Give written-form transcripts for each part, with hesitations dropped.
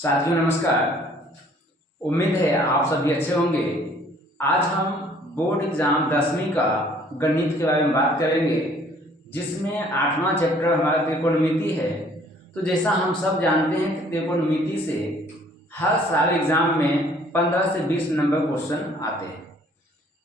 साथियों नमस्कार। उम्मीद है आप सभी अच्छे होंगे। आज हम बोर्ड एग्जाम 10वीं का गणित के बारे में बात करेंगे, जिसमें 8वां चैप्टर हमारा त्रिकोणमिति है। तो जैसा हम सब जानते हैं कि त्रिकोणमिति से हर साल एग्जाम में 15 से 20 नंबर क्वेश्चन आते हैं।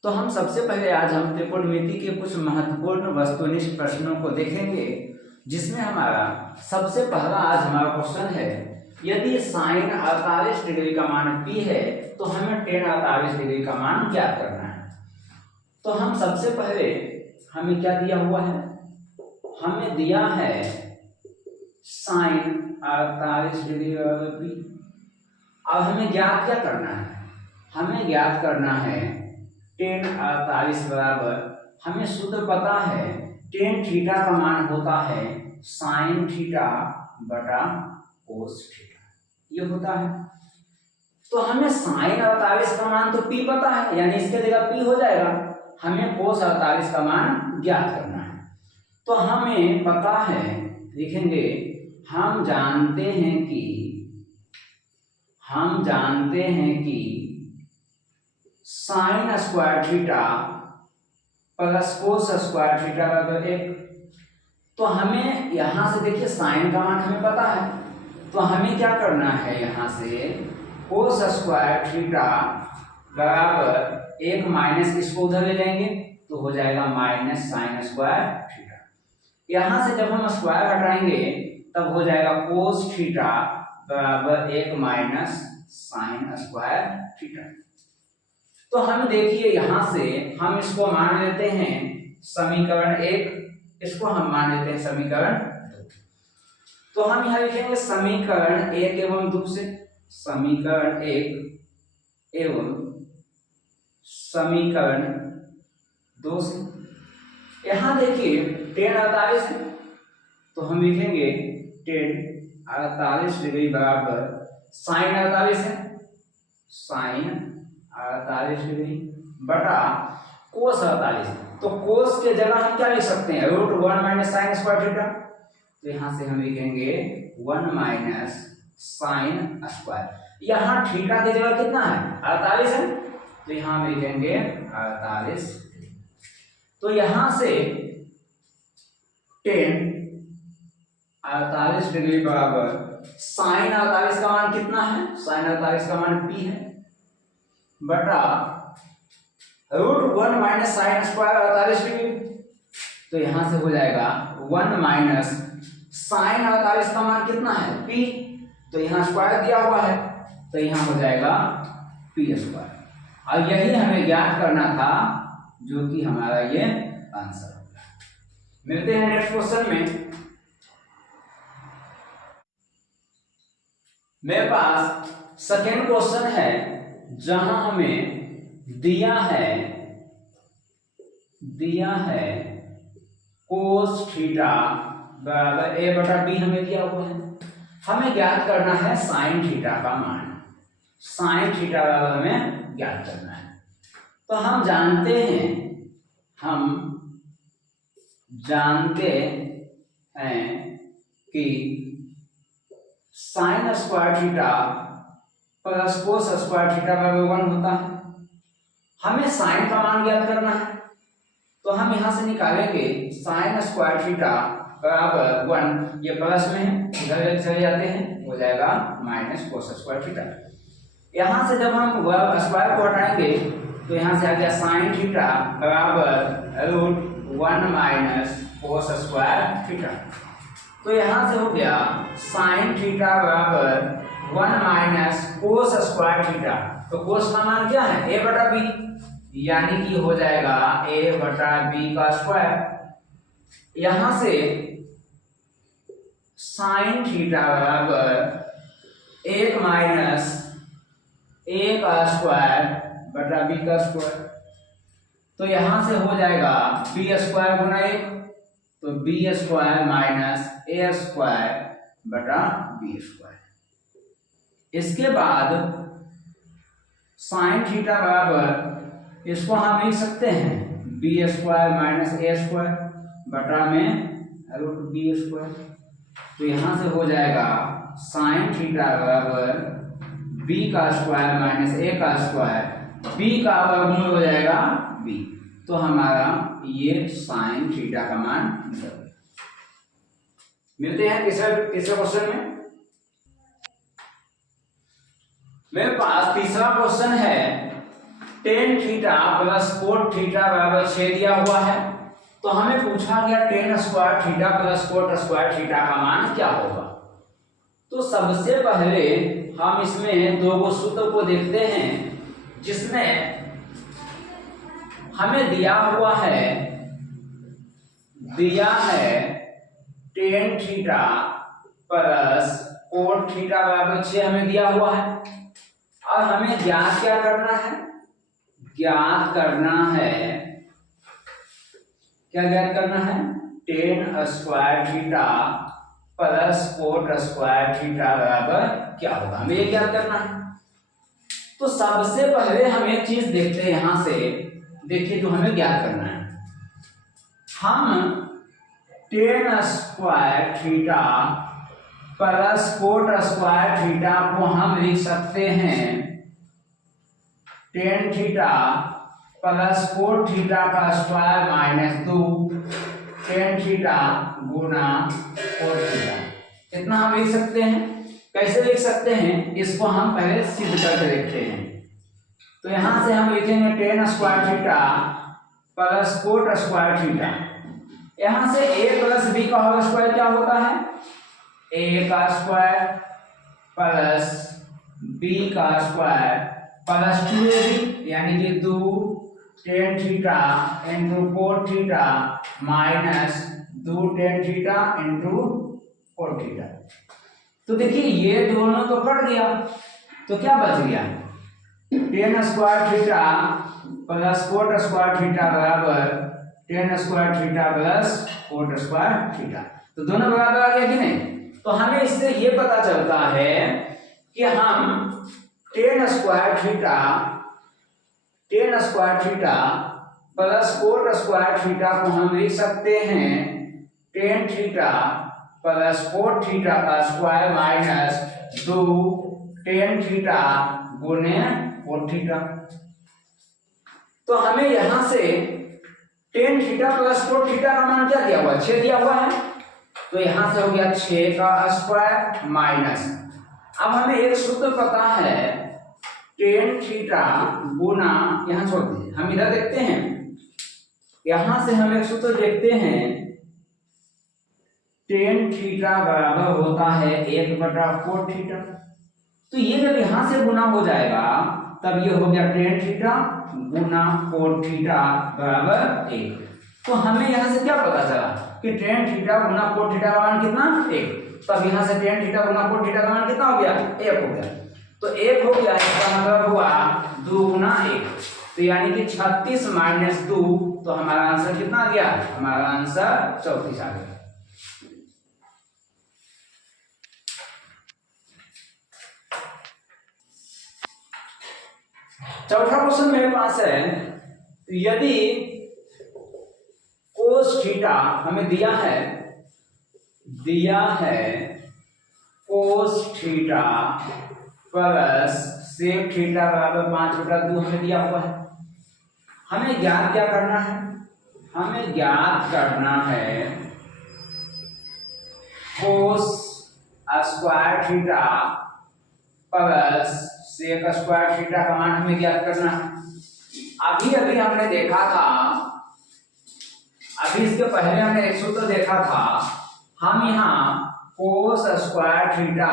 तो हम सबसे पहले आज हम त्रिकोणमिति के कुछ महत्वपूर्ण वस्तुनिष्ठ प्रश्नों को देखेंगे, जिसमें हमारा सबसे पहला आज हमारा क्वेश्चन है, यदि साइन 48 डिग्री का मान P है तो हमें tan 48 डिग्री का मान ज्ञात करना है। तो हम सबसे पहले हमें क्या दिया हुआ है, हमें दिया है साइन 48 डिग्री बराबर P। अब हमें ज्ञात क्या करना है, हमें ज्ञात करना है tan 48 बराबर, हमें सूत्र पता है tan थीटा का मान होता है साइन थीटा बटा कोस थीटा, ये होता है। तो हमें साइन 48 का मान तो P पता है, यानी इसके जगह P हो जाएगा। हमें कोस 48 का मान ज्ञात करना है। तो हमें पता है, लिखेंगे हम जानते हैं कि sine square theta plus cos square theta बराबर 1। तो हमें यहां से देखिए साइन का मान हमें पता है, तो हमें क्या करना है, यहां से कोस स्क्वायर थीटा बराबर 1 माइनस, इसको उधर ले जाएंगे तो हो जाएगा माइनस साइन स्क्वायर थीटा। यहां से जब हम स्क्वायर हटाएंगे तब हो जाएगा कोस थीटा बराबर 1 माइनस साइन स्क्वायर थीटा। तो हम देखिए यहां से हम इसको मान लेते हैं समीकरण 1, इसको हम मान लेते हैं समीकरण 2। तो हम यहां लिखेंगे समीकरण 1 एवं 2 से, समीकरण 1 एवं समीकरण 2 से। यहां देखिए tan 48 है, तो हम लिखेंगे tan 48 डिग्री बराबर साइन 48 है, साइन 48 डिग्री बटा कोस 48। तो कोस के जगह हम क्या लिख सकते हैं, √1 माइनस साइन स्क्वायर थीटा। तो यहां से हम लिखेंगे 1 माइनस साइन स्क्वायर। यहां थीटा की जगह कितना है, 48 है, तो यहां हम लिखेंगे 48। तो यहां से tan 48 डिग्री बराबर साइन 48 का मान कितना है, साइन 48 का मान P है, बटा √1 माइनस साइन स्क्वायर 48 डिग्री। तो यहां से हो जाएगा 1 माइनस साइन 48 का मान कितना है P, तो यहां स्क्वायर दिया हुआ है, तो यहां हो जाएगा P स्क्वायर। और यही हमें ज्ञात करना था, जो कि हमारा ये आंसर होगा। मिलते हैं नेक्स्ट क्वेश्चन में। मेरे पास सेकेंड क्वेश्चन है, जहां हमें दिया है कोस थीटा बराबर a बटा b हमें दिया हुआ है। हमें ज्ञात करना है साइन थीटा का मान, साइन थीटा बराबर हमें ज्ञात करना है। तो हम जानते हैं कि sine square theta plus cos square theta बराबर 1 होता है। हमें साइन का मान ज्ञात करना है, तो हम यहां से निकालेंगे साइन स्क्वायर थीटा बराबर 1, ये प्लस में है, इधर चले जाते हैं, हो जाएगा माइनस कोस स्क्वायर थीटा। यहां से जब हम स्क्वायर को हटाएंगे तो यहां से आ गया साइन थीटा बराबर √1 माइनस कोस स्क्वायर थीटा। तो यहां से हो गया साइन थीटा बराबर 1 माइनस कोस स्क्वायर थीटा। तो कोस का मान क्या है, a बटा b, यानी कि हो जाएगा a बटा b का स्क्वायर। यहां से साइन थीटा बराबर 1 माइनस a का स्क्वायर बटा b का स्क्वायर। तो यहां से हो जाएगा b स्क्वायर गुना 1, तो b square minus a square बटा b स्क्वायर। इसके बाद साइन थीटा बराबर, इसको हम लिख सकते हैं b square minus a square बटा में √b स्क्वायर। तो यहाँ से हो जाएगा साइन थीटा बराबर बी का स्क्वायर माइनस ए का स्क्वायर, बी का वर्गमूल हो जाएगा बी। तो हमारा ये साइन थीटा का मान मिलते हैं तीसरे क्वेश्चन में। मेरे पास तीसरा क्वेश्चन है tan theta plus cot theta बराबर 6 दिया हुआ है। तो हमें पूछा गया tan square theta plus cot square theta का मान क्या होगा। तो सबसे पहले हम इसमें दो सूत्र को देखते हैं, जिसमें हमें दिया है tan theta plus cot theta बराबर 6 हमें दिया हुआ है। और हमें ज्ञात क्या करना है, ज्ञात करना है ten square theta plus cot square theta बराबर क्या होगा, हमें ये ज्ञात करना है। तो सबसे पहले हम एक चीज देखते हैं, यहां से देखिए जो हमें ज्ञात करना है। हम ten square theta plus cot square theta को हम लिख सकते हैं tan theta plus cot theta का स्क्वायर माइनस 2 टेन थीटा गुना कोट थीटा। कितना हम लिख सकते हैं, कैसे लिख सकते हैं, इसको हम पहले सिद्ध करके देखते हैं। तो यहां से हम लिखेंगे ten square theta plus cot square theta. यहां से a प्लस बी का होल स्क्वायर क्या होता है, a का स्क्वायर प्लस b का स्क्वायर प्लस 2ab यानी कि 2 tan theta into cot theta minus 2 tan theta into cot theta. तो देखिए ये दोनों तो कट गया, तो क्या बच गया, tan square theta plus cot square theta बराबर tan square theta plus cot square theta. तो दोनों बराबर आ गया कि नहीं। तो हमें इससे ये पता चलता है कि हम ten square theta plus cot square theta को हम लिख सकते हैं tan theta plus cot theta का स्क्वायर माइनस 2 टेन थीटा गुने कोट थीटा। तो हमें यहां से tan theta plus cot theta का मान क्या दिया हुआ है, 6 दिया हुआ है। तो यहां से हो गया 6 का स्क्वायर माइनस, अब हमें एक सूत्र पता है टेन थीटा गुना, यहां छोड़ दीजिए, हम इधर देखते हैं, यहां से हम एक सूत्र देखते हैं टेन थीटा बराबर होता है 1/कोट थीटा। तो ये जब यहां से गुना हो जाएगा तब ये हो गया टेन थीटा गुना कोट थीटा बराबर 1। तो हमें यहां से क्या पता चला कि टेन थीटा गुना कोट थीटा का मान कितना, 1। तब यहां से टेन थीटा गुना कोट थीटा का मान कितना हो गया, 1 हो गया। तो 1 हो गया, इसका मतलब हुआ 2 गुना 1, तो यानी कि 36 माइनस 2। तो हमारा आंसर कितना आ गया, हमारा आंसर 34 आ गया। चौथा क्वेश्चन मेरे पास है, यदि कोस थीटा हमें दिया है cos theta plus sec theta बराबर 5/2 हमें दिया हुआ है। हमें ज्ञात क्या करना है, हमें ज्ञात करना है cos square theta plus sec square theta का मान हमें ज्ञात करना है। अभी हमने देखा था, अभी इसके पहले हमने एक सूत्र देखा था, हम यहाँ cos square theta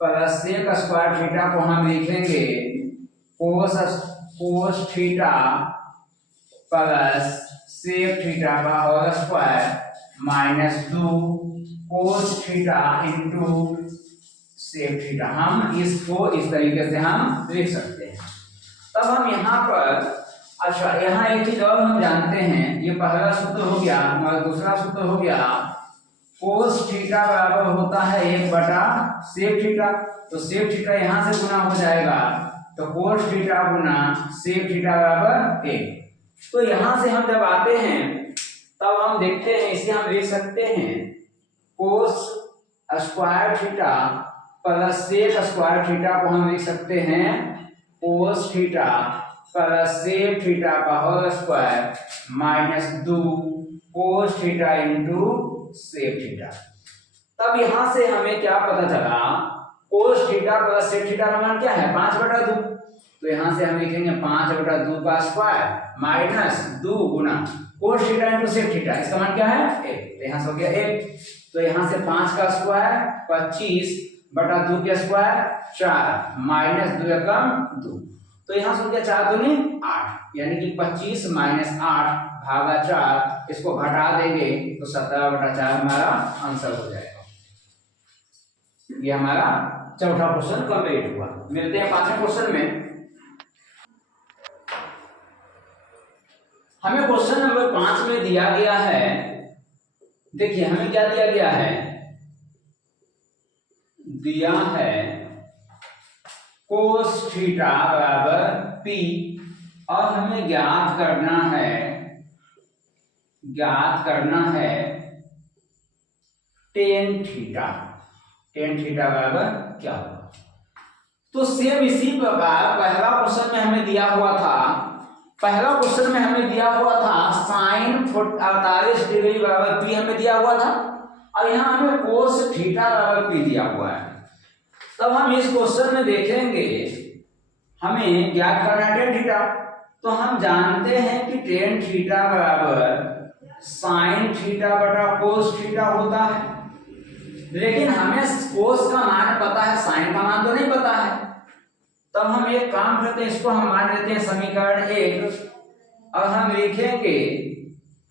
plus sec square theta को हम लिखेंगे cos theta plus sec theta का whole square minus 2 cos theta into sec theta. हम इसको इस तरीके से हम लिख सकते हैं। तब हम यहाँ पर, अच्छा यहाँ एक चीज और हम जानते हैं, ये पहला सूत्र हो गया, हमारा दूसरा सूत्र हो गया कोस थीटा बराबर होता है 1/सेक थीटा। तो सेक थीटा यहाँ से गुना हो जाएगा, तो कोस थीटा गुना सेक थीटा बराबर 1। तो यहाँ से हम जब आते हैं तब हम देखते हैं, इसे हम लिख सकते हैं cos square theta plus sec square theta को हम लिख सकते हैं cos theta plus sec theta का whole square minus 2 cos theta into sec theta. तब यहां से हमें क्या पता चला, cos theta plus sec theta का मान क्या है 5/2। तो यहां से हम लिखेंगे 5/2 का स्क्वायर माइनस 2 गुना cos theta into sec theta, इसका मान क्या है 1। तो यहां से हो गया 1। तो यहां से 5 का स्क्वायर 25/2 के स्क्वायर 4 माइनस 2 एकम 2। तो यहां से हो गया 4 दूनी 8, यानी कि 25 माइनस 8 भागा 4, इसको घटा देंगे तो 17/4 हमारा आंसर हो जाएगा। ये हमारा चौथा क्वेश्चन कंप्लीट हुआ। मिलते हैं पांचवें क्वेश्चन में। हमें क्वेश्चन नंबर 5 में दिया गया है, देखिए हमें क्या दिया गया है, दिया है कोस थीटा बराबर P और हमें ज्ञात करना है टेन थीटा बराबर क्या होगा। तो सेम इसी प्रकार पहला क्वेश्चन में हमें दिया हुआ था साइन 48 डिग्री बराबर P हमें दिया हुआ था, और यहाँ हमें कोस थीटा बराबर P दिया हुआ है। तब हम इस क्वेश्चन में देखेंगे हमें ज्ञात करना है टेन थीटा। तो हम जानते हैं कि टेन थीटा बराबर साइन थीटा बटा कोस थीटा होता है, लेकिन हमें कोस का मान पता है, साइन का मान तो नहीं पता है। तब हम एक काम करते हैं, इसको हम मान लेते हैं समीकरण 1 और हम लिखेंगे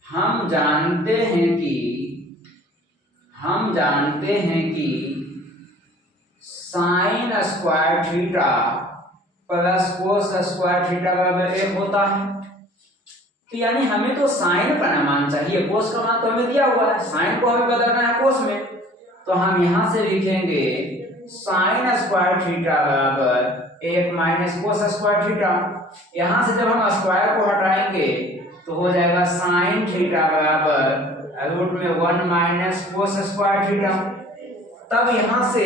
हम जानते हैं कि sine square theta plus cos square theta बराबर 1 होता है। तो यानी हमें तो साइन का मान चाहिए, कोस का मान तो हमें दिया हुआ है, साइन को हमें बदलना है कोस में। तो हम यहां से लिखेंगे साइन स्क्वायर थीटा बराबर 1 माइनस कोस स्क्वायर थीटा। यहां से जब हम स्क्वायर को हटाएंगे तो हो जाएगा साइन थीटा बराबर रूट में 1 माइनस कोस स्क्वायर थीटा। तब यहां से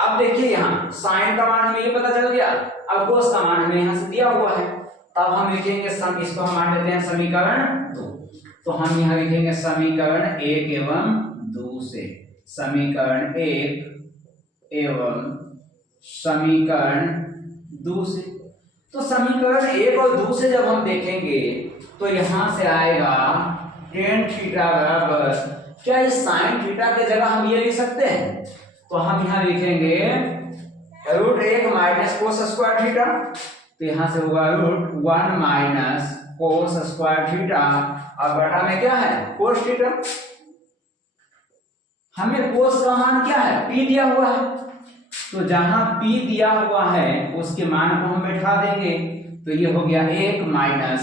अब देखिए यहाँ साइन का मान हमें ये पता चल गया, अब कोस का मान हमें यहाँ से दिया हुआ है। तब हम लिखेंगे इसको हम मान लेते हैं समीकरण 2। तो हम यहाँ लिखेंगे समीकरण 1 एवं 2 से, समीकरण 1 एवं समीकरण 2 से। तो समीकरण 1 और 2 से जब हम देखेंगे तो यहां से आएगा टेन थीटा बराबर, क्या इस साइन थीटा के जगह हम ये लिख सकते हैं? तो हम यहाँ लिखेंगे root 1 minus cos square theta. तो यहां से होगा root 1 minus cos square theta और बटा में क्या है कोस थीटा। हमें कोस का मान क्या है P दिया हुआ है, तो जहां P दिया हुआ है उसके मान को हम बैठा देंगे। तो ये हो गया 1 माइनस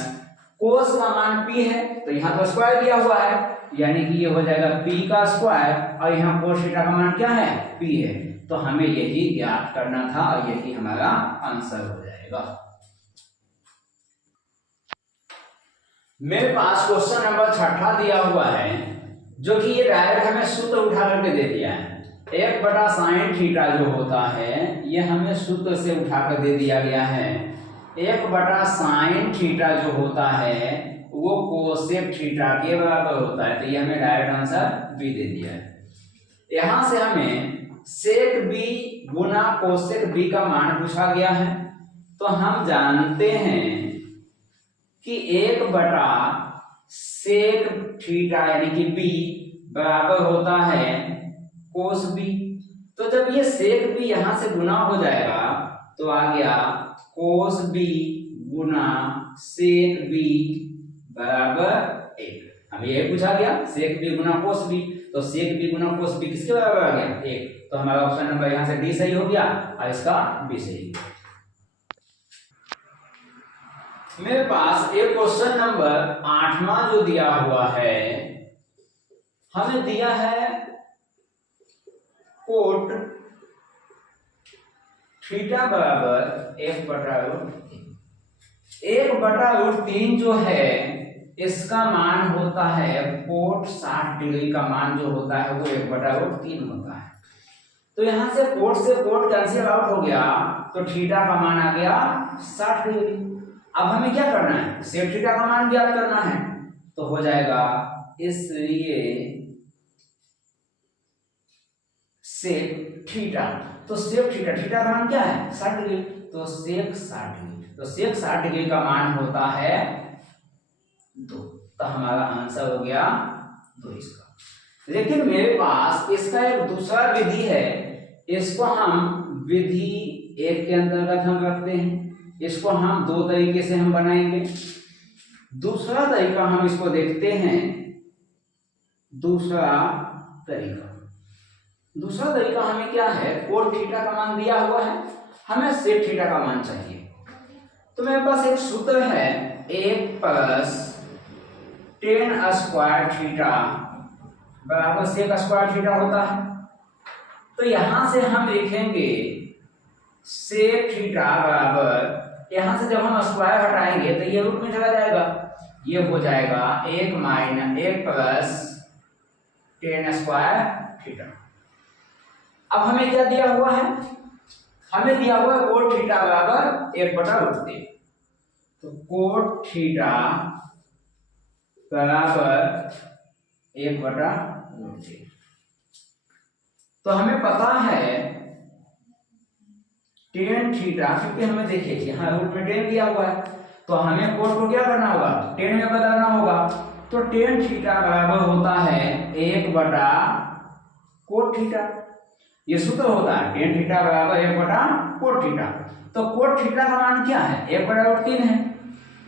कोस का मान P है, तो यहाँ तो स्क्वायर दिया हुआ है, यानी कि ये हो जाएगा P का स्क्वायर और यहाँ कोस थीटा का मान क्या है P है। तो हमें यही ज्ञात करना था और यही हमारा आंसर हो जाएगा। मेरे पास क्वेश्चन नंबर 6 दिया हुआ है, जो कि ये डायरेक्ट हमें सूत्र उठा करके दे दिया है। 1 बटा साइन थीटा जो होता है ये हमें सूत्र से उठा कर दे दिया गया है। 1 बटा साइन थीटा जो होता है वो कोसेक थीटा के बराबर होता है। तो ये हमें डायरेक्ट आंसर बी दे दिया है। यहां से हमें सेक बी गुना कोसेक बी का मान पूछा गया है। तो हम जानते हैं कि 1 बटा सेक थीटा यानी कि बी बराबर होता है कोस बी। तो जब ये सेक बी यहां से गुना हो जाएगा तो आ गया कोस बी गुना सेक बी बराबर 1। हमें यही पूछा गया सेक बी गुना कोस बी, तो सेक बी गुना कोस बी किसके बराबर आ गया 1। तो हमारा ऑप्शन नंबर यहां से डी सही हो गया और इसका बी सही। मेरे पास एक क्वेश्चन नंबर 8वां जो दिया हुआ है, हमें दिया है कोट थीटा बराबर 1/√3 जो है इसका मान होता है कोट 60 डिग्री का मान जो होता है वो 1/√3 होता है। तो यहाँ से कोट कैंसिल आउट हो गया, तो थीटा का मान आ गया 60 डिग्री। अब हमें क्या करना है, सेक थीटा का मान ज्ञात करना है, तो हो जाएगा इसलिए सेक थीटा, तो सेक थीटा का मान क्या है 60 डिग्री, तो सेक 60 डिग्री, तो सेक 60 डिग्री का मान होता है 2। तो हमारा आंसर हो गया 2 इसका। लेकिन मेरे पास इसका एक दूसरा विधि है, इसको हम विधि 1 के अंतर्गत हम रखते हैं, इसको हम 2 तरीके से हम बनाएंगे। दूसरा तरीका हम इसको देखते हैं, दूसरा तरीका हमें क्या है, कोट थीटा का मान दिया हुआ है, हमें सेक थीटा का मान चाहिए। तो मेरे पास एक सूत्र है 1 + tan स्क्वायर थीटा बराबर सेक स्क्वायर थीटा होता है। तो यहां से हम लिखेंगे सेक थीटा बराबर, यहां से जब हम स्क्वायर हटाएंगे तो ये रूट में चला जाएगा, ये हो जाएगा 1 + tan स्क्वायर थीटा। अब हमें क्या दिया हुआ है, हमें दिया हुआ है कोट थीटा बराबर 1/√3। तो कोट थीटा बराबर 1/√3। तो हमें पता है tan थीटा, क्योंकि हमें देखिए यहाँ रूट में tan दिया हुआ है, तो हमें कोट को क्या करना होगा, tan में बदलना होगा। तो tan थीटा बराबर होता है 1/कोट थीटा, ये सूत्र होता है tan थीटा बराबर 1/कोट थीटा। तो कोट थीटा का मान क्या है 1/√3 है,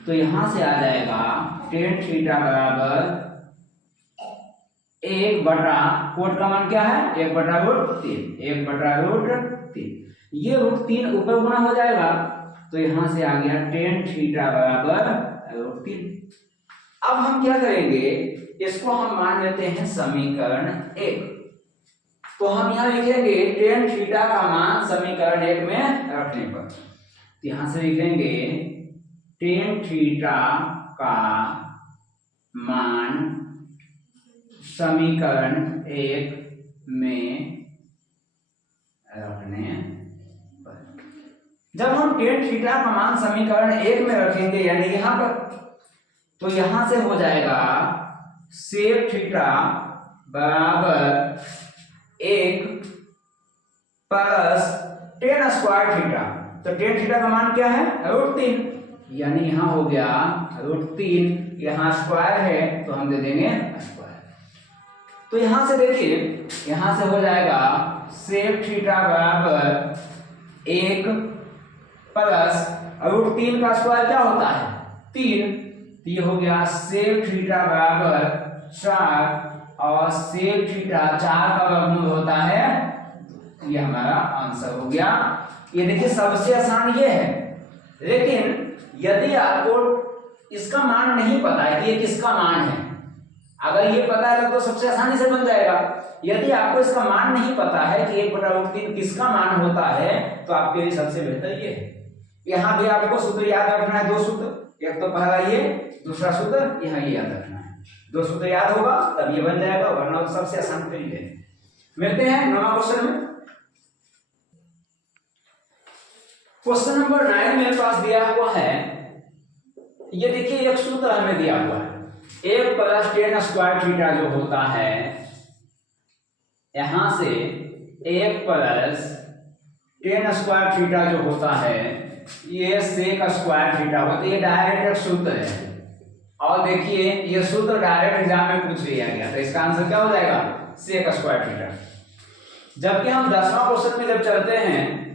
तो यहां से आ जाएगा tan थीटा बराबर 1/कोट का मान क्या है 1/√3, 1/√3। ये √3 ऊपर गुना हो जाएगा, तो यहां से आ गया tan थीटा बराबर √3। अब हम क्या करेंगे, इसको हम मान लेते हैं समीकरण 1। तो हम यहां लिखेंगे tan थीटा का मान समीकरण 1 में रखने पर, तो यहां से लिखेंगे tan थीटा का मान समीकरण 1 में रखने पर। जब हम tan थीटा का मान समीकरण 1 में रखेंगे यानी यहां पर, तो यहां से हो जाएगा सेक थीटा बराबर 1 + tan स्क्वायर थीटा। तो tan थीटा का मान क्या है √3, यानी यहां हो गया √3, यहां स्क्वायर है तो हम दे देंगे स्क्वायर। तो यहां से देखिए, यहां से हो जाएगा सेक थीटा बराबर 1 + √3 का स्क्वायर क्या होता है 3, तो ये हो गया सेक थीटा बराबर 4 और सेक थीटा 4 का वर्गमूल होता है, ये हमारा आंसर हो गया। ये देखिए सबसे आसान ये है, लेकिन यदि आपको इसका मान नहीं पता है कि ये किसका मान है, अगर ये पता है तो सबसे आसानी से बन जाएगा। यदि आपको इसका मान नहीं पता है कि 1/√3 किसका मान होता है, तो आपके लिए सबसे बेहतर ये है, यहाँ भी आपको सूत्र याद रखना है, 2 सूत्र, एक तो पहला ये, दूसरा सूत्र यहाँ ये याद रखना है। 2 सूत्र याद होगा तब ये बन जाएगा, वरना सबसे आसान तरीके है। मिलते हैं 9वां क्वेश्चन में। क्वेश्चन नंबर 9 मेरे पास दिया हुआ है, ये देखिए एक सूत्र हमें दिया हुआ है 1 + tan स्क्वायर थीटा जो होता है, यहां से 1 + tan स्क्वायर थीटा जो होता है ये सेक स्क्वायर थीटा होता है, ये डायरेक्ट सूत्र है। और देखिए ये सूत्र डायरेक्ट एग्जाम में पूछ लिया गया, तो इसका आंसर क्या हो जाएगा सेक स्क्वायर थीटा। जबकि हम 10वां क्वेश्चन में जब चलते हैं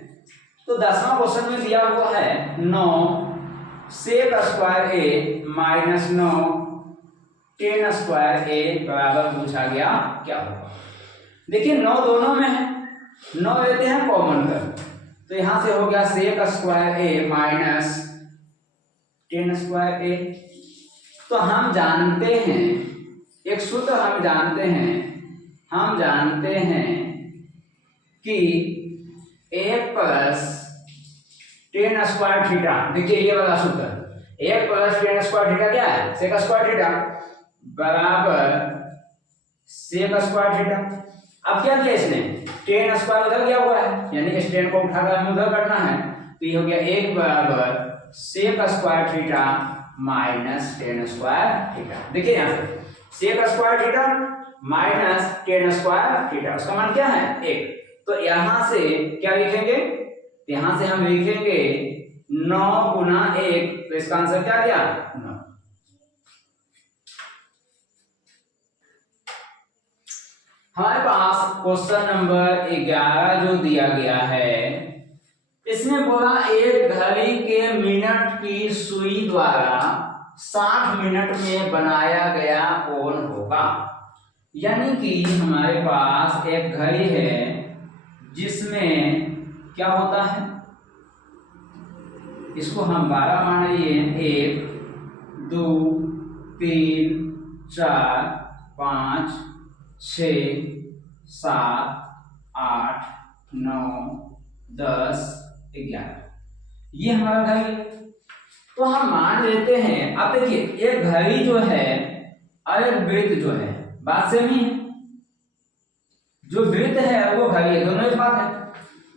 तो 10वां क्वेश्चन में दिया हुआ है 9 sec square a - 9 tan square a बराबर पूछा गया क्या होगा। देखिए 9 दोनों में है, 9 लेते हैं कॉमन कर, तो यहां से हो गया sec square a minus tan square a। तो हम जानते हैं एक सूत्र, हम जानते हैं कि 1 + tan स्क्वायर थीटा, देखिए ये वाला सूत्र 1 + tan स्क्वायर थीटा क्या है सेक स्क्वायर थीटा बराबर सेक स्क्वायर थीटा। अब क्या किया इसने टेन स्क्वायर उधर गया हुआ है, यानी इस टेन को उठाकर हमें उधर करना है, तो ये हो गया 1 बराबर sec square theta minus tan square theta. देखिए यहाँ से sec square theta minus tan square theta, उसका मान क्या है 1। तो यहां से क्या लिखेंगे, यहां से हम लिखेंगे 9 गुना 1, तो इसका आंसर क्या गया 9। हमारे पास क्वेश्चन नंबर 11 जो दिया गया है, इसमें बोला एक घड़ी के मिनट की सुई द्वारा 60 मिनट में बनाया गया कोण होगा। यानी कि हमारे पास एक घड़ी है जिसमें क्या होता है, इसको हम 12 मान लिए, 1 2 3 4 5 6 7 8 9 10 11, ये हमारा घड़ी। तो हम मान लेते हैं, अब देखिए एक घड़ी जो है और एक वृत्त जो है बात सेम ही है, जो वृत्त है वो घड़ी है, दोनों एक बात है।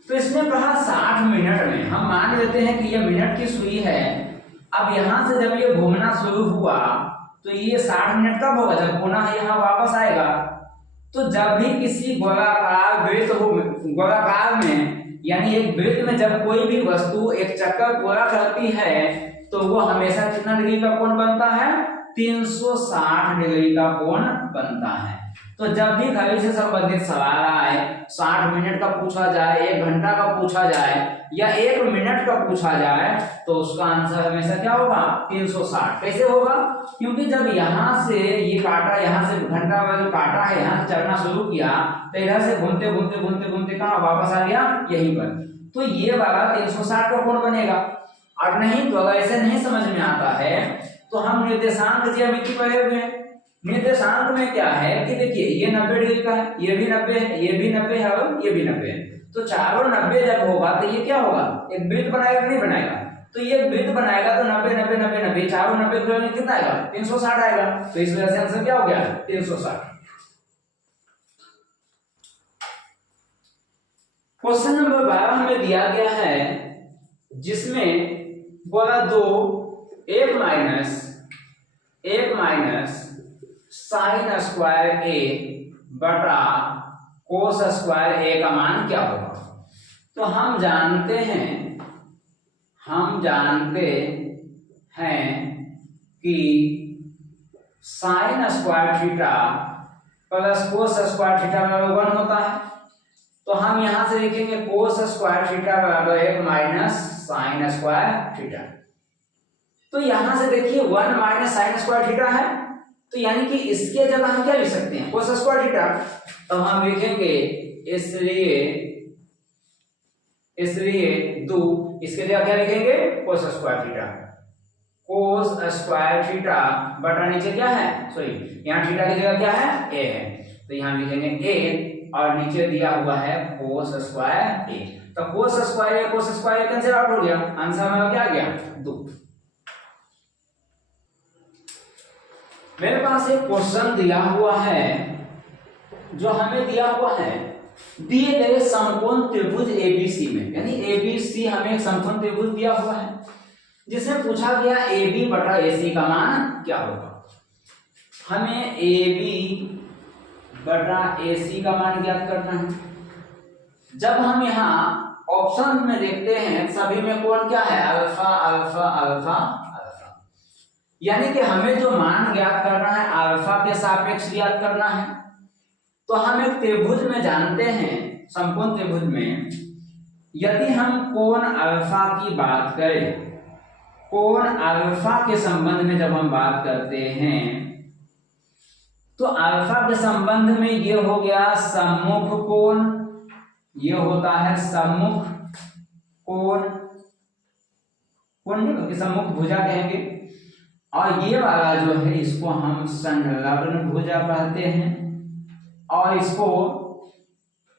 तो इसमें कहा 60 मिनट में, हम मान लेते हैं कि ये मिनट की सुई है। अब यहां से जब ये घूमना शुरू हुआ तो ये 60 मिनट कब होगा, जब पुनः यहाँ वापस आएगा। तो जब भी किसी गोलाकार वृत्त हो, गोलाकार में यानी एक वृत्त में जब कोई भी वस्तु एक चक्कर पूरा करती है तो वो हमेशा कितना डिग्री का कोण बनता है, 360 डिग्री का कोण बनता है। तो जब भी घड़ी से संबंधित सवाल आए, 60 मिनट का पूछा जाए, 1 घंटा का पूछा जाए या 1 मिनट का पूछा जाए, तो उसका आंसर हमेशा क्या होगा 360। कैसे होगा, क्योंकि जब यहाँ से ये काटा, यहाँ से घंटा वाला काटा है, यहाँ से चलना शुरू किया तो इधर से घूमते घूमते घूमते घूमते कहाँ वापस आ गया, यहीं पर। तो ये वाला 360 का कोण बनेगा। और नहीं तो अगर ऐसे नहीं समझ में आता है तो हम निर्देशांक ज्यामिति पढ़े हुए हैं। निर्देशांक में क्या है कि देखिए ये 90 डिग्री का है, ये भी 90 है, ये भी 90 है और ये भी 90 है। तो चारों 90 जब होगा तो ये क्या होगा, एक वृत्त बनाएगा कि नहीं बनाएगा। तो ये वृत्त बनाएगा तो 90 90 90 90, चारों 90 को कितना आएगा 360 आएगा। तो इस वजह से आंसर क्या हो गया 360। क्वेश्चन नंबर 12 हमें दिया गया है जिसमें बोला 1 माइनस साइन स्क्वायर ए बटा कोस स्क्वायर ए का मान क्या होगा। तो हम जानते हैं कि sine square theta plus cos square theta बराबर 1 होता है। तो हम यहां से लिखेंगे कोस स्क्वायर थीटा बराबर 1 माइनस साइन स्क्वायर थीटा। तो यहां से देखिए 1 माइनस साइन स्क्वायर थीटा है, तो यानी कि इसके जगह हम क्या लिख सकते हैं कोस स्क्वायर थीटा। तो हम लिखेंगे इसलिए 2, इसके जगह क्या लिखेंगे कोस स्क्वायर थीटा। कोस स्क्वायर थीटा बटा नीचे क्या है, सॉरी यहाँ थीटा की जगह क्या है ए है, तो यहाँ लिखेंगे ए और नीचे दिया हुआ है कोस स्क्वायर ए। तो कोस स्क्वायर कैंसिल आउट हो गया, आंसर हमारा क्या आ गया 2। मेरे पास एक क्वेश्चन दिया हुआ है, जो हमें दिया हुआ है दिए गए समकोण त्रिभुज एबीसी में, यानी एबीसी हमें एक समकोण त्रिभुज दिया हुआ है जिसमें पूछा गया AB बटा AC का मान क्या होगा। हमें AB बटा AC का मान ज्ञात करना है। जब हम यहाँ ऑप्शन में देखते हैं सभी में कोण क्या है अल्फा अल्फा अल्फा अल्फा, यानी कि हमें जो मान ज्ञात करना है अल्फा के सापेक्ष ज्ञात करना है। तो हम एक त्रिभुज में जानते हैं, समकोण त्रिभुज में यदि हम कोण अल्फा की बात करें, कोण अल्फा के संबंध में जब हम बात करते हैं तो अल्फा के संबंध में ये हो गया सम्मुख कोण, ये होता है सम्मुख कोण, कोण नहीं बल्कि सम्मुख भुजा कहेंगे। और ये वाला जो है इसको हम संलग्न भुजा कहते हैं और इसको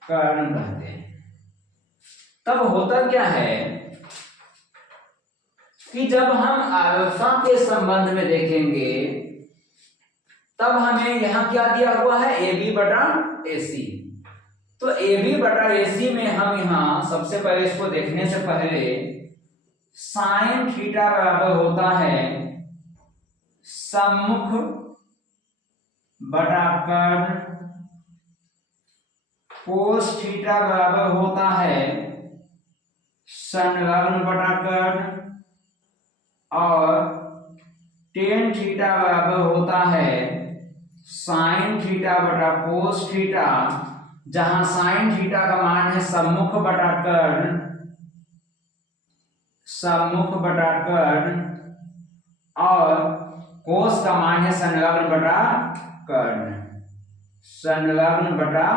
कर्ण कहते हैं। तब होता क्या है कि जब हम अल्फा के संबंध में देखेंगे तब हमें यहां क्या दिया हुआ है AB बटा AC। तो ए बी बटा ए सी में हम यहाँ सबसे पहले इसको देखने से पहले साइन थीटा बराबर होता है सम्मुख बटा कर्ण, कोस थीटा बराबर होता है संलग्न बटा कर्ण, और टेन थीटा बराबर होता है साइन थीटा बटा कोस थीटा, जहां साइन थीटा का मान है सम्मुख बटा कर्ण, सम्मुख बटा कर्ण, और कोस का मान है संलग्न बटा कर्ण, संलग्न बटा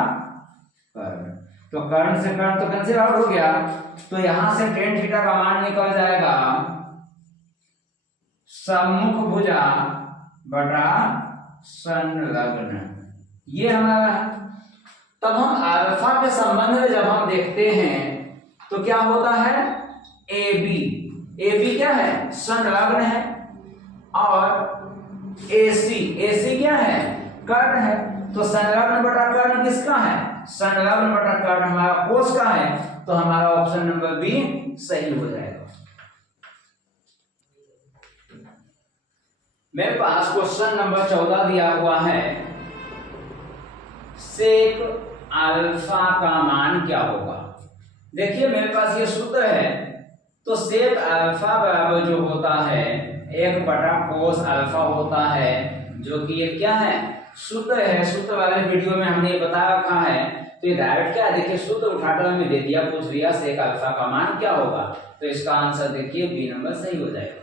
कर्ण। तो कर्ण से कर्ण तो कैंसिल आउट हो गया, तो यहां से टेन थीटा का मान निकल जाएगा सम्मुख भुजा बटा संलग्न, ये हमारा है। तब हम अल्फा के संबंध में जब हम देखते हैं तो क्या होता है, ए बी क्या है, संलग्न है, और AC क्या है, कर्ण है। तो संलग्न बटा कर्ण किसका है, संलग्न बटा कर्ण हमारा कोस का है, तो हमारा ऑप्शन नंबर बी सही हो जाएगा। मेरे पास क्वेश्चन नंबर 14 दिया हुआ है, सेक अल्फा का मान क्या होगा। देखिए मेरे पास ये सूत्र है, तो सेक अल्फा बराबर जो होता है 1 बटा कोस अल्फा होता है, जो कि ये क्या है, सूत्र है। सूत्र वाले वीडियो में हमने बता रखा है, तो ये डायरेक्ट क्या है, देखिए सूत्र उठाकर हमें दे दिया, पूछ लिया सेक अल्फा का मान क्या होगा, तो इसका आंसर देखिए बी नंबर सही हो जाएगा।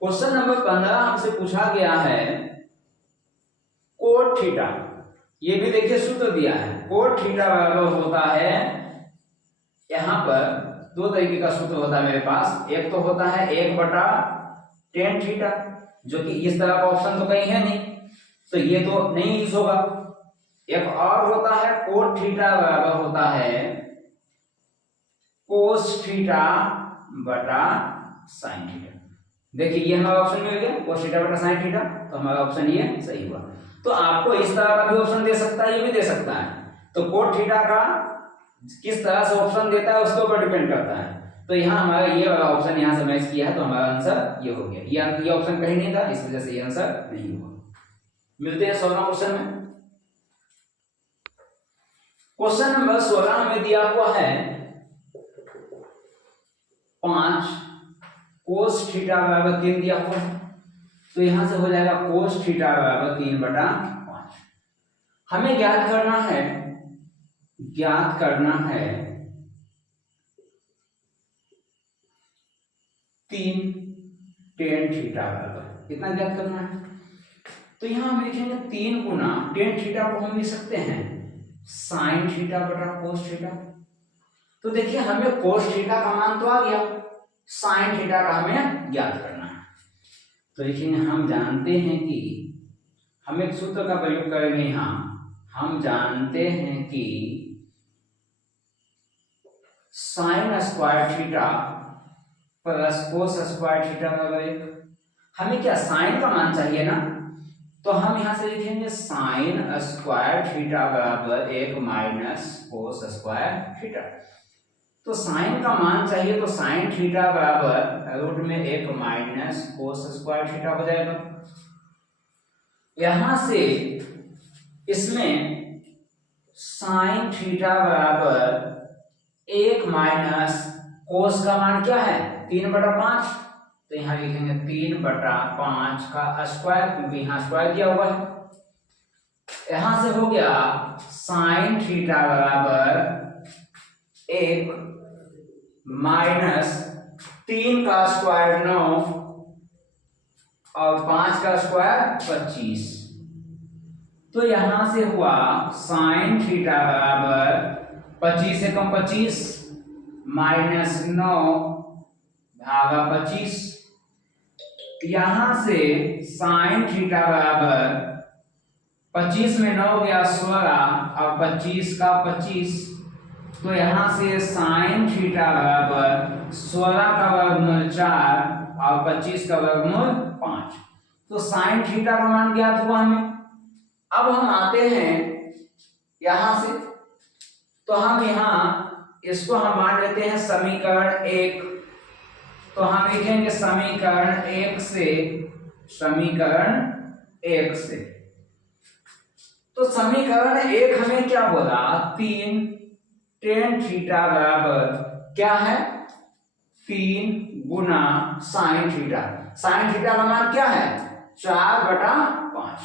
क्वेश्चन नंबर 15 हमसे पूछा गया है कोट थीटा, ये भी देखिए सूत्र दिया है, कोट थीटा बराबर होता है, यहां पर दो तरीके का सूत्र होता है मेरे पास, एक तो होता है 1 बटा टेन थीटा, जो कि इस तरह का ऑप्शन तो कहीं है नहीं, तो ये तो नहीं यूज होगा। एक और होता है कोट थीटा बराबर होता है कोस थीटा बटा साइन थीटा। देखिए ये हमारा ऑप्शन में हो गया कोस थीटा बटा साइन थीटा, तो हमारा ऑप्शन ये सही हुआ। तो आपको इस तरह का भी ऑप्शन दे सकता है, ये भी दे सकता है, तो कोट थीटा का किस तरह से ऑप्शन देता है उसके ऊपर डिपेंड करता है। तो यहाँ हमारा ये वाला ऑप्शन यहाँ से मैच किया है, तो हमारा आंसर ये हो गया। ये ऑप्शन कहीं नहीं था, इस वजह से ये आंसर नहीं हुआ। मिलते हैं 16 क्वेश्चन में। क्वेश्चन नंबर 16 में दिया हुआ है 5 कोस थीटा बराबर 3 दिया हुआ है, तो यहां से हो जाएगा कोस थीटा बराबर 3 बटा 5। हमें ज्ञात करना है 3 टेन थीटा बराबर कितना ज्ञात करना है। तो यहां हम लिखेंगे 3 गुना टेन थीटा को हम लिख सकते हैं साइन थीटा बटा कोस थीटा। तो देखिए हमें कोस थीटा का मान तो आ गया, साइन थीटा का हमें ज्ञात करना है। तो देखिए हम जानते हैं कि हम एक सूत्र का प्रयोग करेंगे यहाँ, हम जानते हैं कि sine square theta plus cos square theta बराबर 1। हमें क्या साइन का मान चाहिए ना, तो हम यहां से लिखेंगे साइन स्क्वायर थीटा बराबर 1 माइनस कोस स्क्वायर थीटा। तो साइन का मान चाहिए, तो साइन थीटा बराबर रूट में 1 माइनस कोस स्क्वायर थीटा हो जाएगा। यहां से इसमें साइन थीटा बराबर 1 माइनस कोस का मान क्या है 3 बटा 5, तो यहां लिखेंगे 3 बटा 5 का स्क्वायर, क्योंकि यहां स्क्वायर दिया हुआ है। यहां से हो गया साइन थीटा बराबर 1 माइनस 3 का स्क्वायर 9 और 5 का स्क्वायर 25। तो यहां से हुआ साइन थीटा बराबर 25 से कम 25 माइनस 9 भागा 25। यहां से साइन थीटा बराबर 25 में 9 गया 16 और 25 का 25, तो यहां से साइन थीटा बराबर 16 का वर्गमूल 4 और 25 का वर्गमूल 5। तो साइन थीटा का मान ज्ञात हुआ हमें। अब हम आते हैं यहां से तो हम यहाँ इसको हम मान लेते हैं समीकरण 1। तो हम लिखेंगे समीकरण 1 से तो समीकरण 1 हमें क्या बोला, 3 tan थीटा बराबर क्या है, 3 गुना साइन थीटा। साइन थीटा का मान क्या है, 4/5।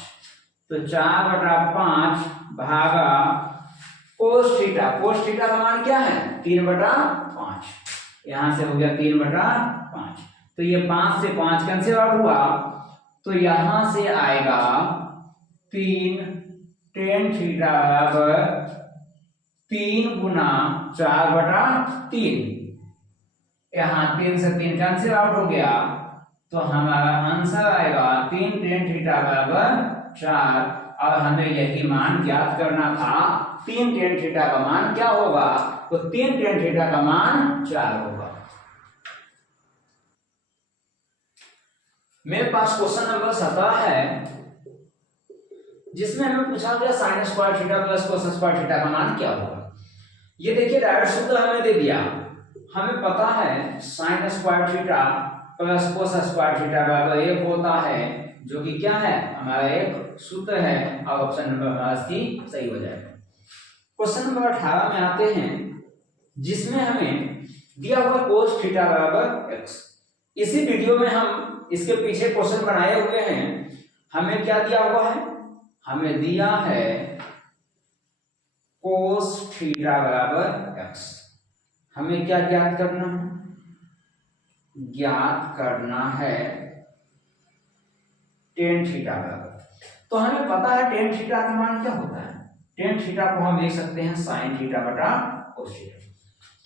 तो 4/5 भागा कोस थीटा। कोस थीटा का मान क्या है, 3/5। यहां से हो गया 3/5। तो ये 5 से 5 कैंसिल आउट हुआ, तो यहां से आएगा 3 tan थीटा बराबर 3 गुना 4/3। यहाँ 3 से 3 कैंसिल आउट हो गया, तो हमारा आंसर आएगा 3 tan थीटा बराबर 4। और हमें यही मान ज्ञात करना था, 3 tan थीटा का मान क्या होगा, तो 3 tan थीटा का मान 4 होगा। मेरे पास क्वेश्चन नंबर 17 है, जिसमें हमें पूछा गया sin square theta plus cos square theta का मान क्या होगा। ये देखिए डायरेक्ट सूत्र हमें दे दिया। हमें पता है sin square theta plus cos square theta बराबर 1 होता है, जो कि क्या है, हमारा एक सूत्र है। अब ऑप्शन नंबर हमारा सही हो जाएगा। क्वेश्चन नंबर 18 में आते हैं, जिसमें हमें दिया हुआ cos थीटा बराबर x। इसी वीडियो में हम इसके पीछे क्वेश्चन बनाए हुए हैं। हमें क्या दिया हुआ है, हमें दिया है cos थीटा बराबर x। हमें क्या ज्ञात करना है, ज्ञात करना है tan थीटा बराबर। तो हमें पता है tan थीटा का मान क्या होता है। tan थीटा को हम लिख सकते हैं sin थीटा बटा cos थीटा।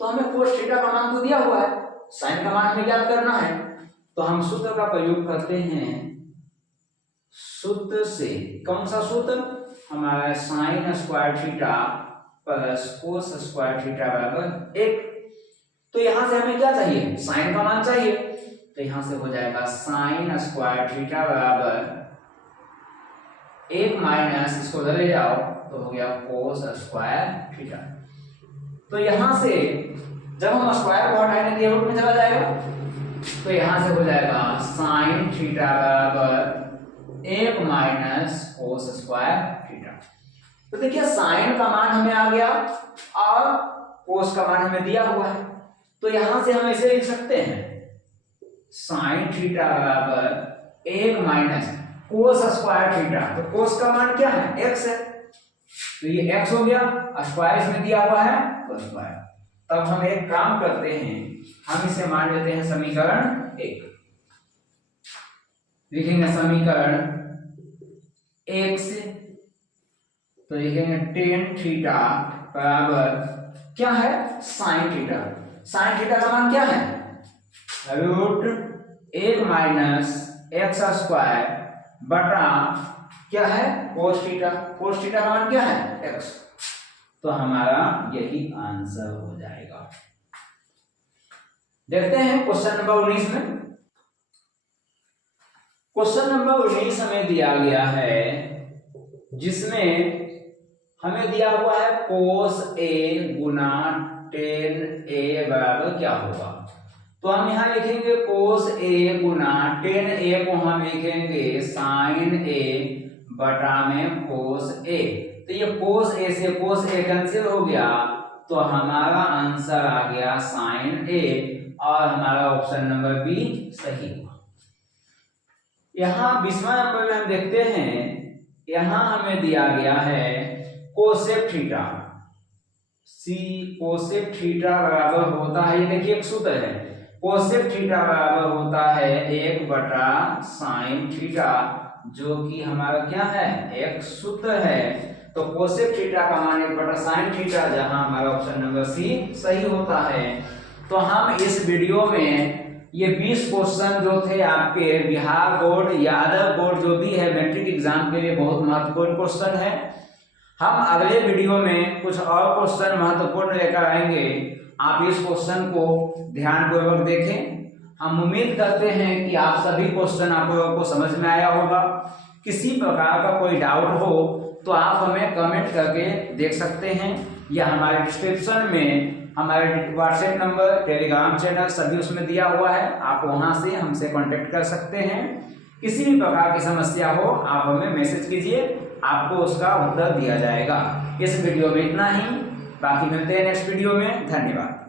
तो हमें cos थीटा का मान तो दिया हुआ है, sin का मान हमें ज्ञात करना है। तो हम सूत्र का प्रयोग करते हैं। सूत्र से कौन सा सूत्र, हमारा sin square theta plus cos square theta बराबर 1। तो यहां से हमें क्या चाहिए, sin का मान चाहिए। तो यहां से हो जाएगा sin स्क्वायर थीटा बराबर 1 माइनस, इसको ले जाओ तो हो गया cos स्क्वायर थीटा। तो यहां से जब हम स्क्वायर को हटाएंगे तो ये रूट में चला जाएगा। तो यहां से हो जाएगा sin थीटा बराबर 1 माइनस cos स्क्वायर थीटा। तो देखिए sin का मान हमें आ गया और cos का मान हमें दिया हुआ है। तो यहां से हम इसे लिख सकते हैं sin थीटा बराबर 1 माइनस cos स्क्वायर थीटा। तो cos का मान क्या है, x है। तो ये x हो गया, स्क्वायर इसमें दिया हुआ है cos स्क्वायर। तब हम एक काम करते हैं, हम इसे मान लेते हैं समीकरण 1। लिखेंगे समीकरण 1 से, तो लिखेंगे tan थीटा बराबर क्या है, sin थीटा। sin थीटा का मान क्या है, रूट 1 माइनस x स्क्वायर बटा क्या है, cos थीटा। cos थीटा का मान क्या है, x। तो हमारा यही आंसर हो जाएगा। देखते हैं क्वेश्चन नंबर 19 में। क्वेश्चन नंबर 19 हमें दिया गया है, जिसमें हमें दिया हुआ है cos a Guna tan a बराबर क्या होगा। तो हम यहाँ लिखेंगे cos a Guna tan a को हम लिखेंगे sin a बटा में cos a। तो ये cos a से cos a कैंसिल हो गया, तो हमारा आंसर आ गया sin a और हमारा ऑप्शन नंबर बी सही हुआ। यहाँ 20वां नंबर में हम देखते हैं, यहाँ हमें दिया गया है कोसेक थीटा। कोसेक थीटा बराबर होता है, ये देखिए एक सूत्र है, कोसेक थीटा बराबर होता है 1 बटा साइन थीटा, जो कि हमारा क्या है, एक सूत्र है। तो कोसेक थीटा का मान 1 बटा साइन थीटा, जहां हमारा ऑप्शन नंबर सी सही होता है। तो हम इस वीडियो में ये 20 क्वेश्चन जो थे आपके बिहार बोर्ड या अदर बोर्ड जो भी है मैट्रिक एग्जाम के लिए बहुत महत्वपूर्ण क्वेश्चन है। हम अगले वीडियो में कुछ और क्वेश्चन महत्वपूर्ण लेकर आएंगे। आप इस क्वेश्चन को ध्यानपूर्वक देखें। हम उम्मीद करते हैं कि आप सभी क्वेश्चन आप लोगों को समझ में आया होगा। किसी प्रकार का कोई डाउट हो तो आप हमें कमेंट करके देख सकते हैं। या हमारे डिस्क्रिप्शन में हमारे व्हाट्सएप नंबर, टेलीग्राम चैनल सभी उसमें दिया हुआ है। आप वहां से हमसे कांटेक्ट कर सकते हैं। किसी भी प्रकार की समस्या हो आप हमें मैसेज कीजिए, आपको उसका उत्तर दिया जाएगा। इस वीडियो में इतना ही, बाकी मिलते हैं नेक्स्ट वीडियो में। धन्यवाद।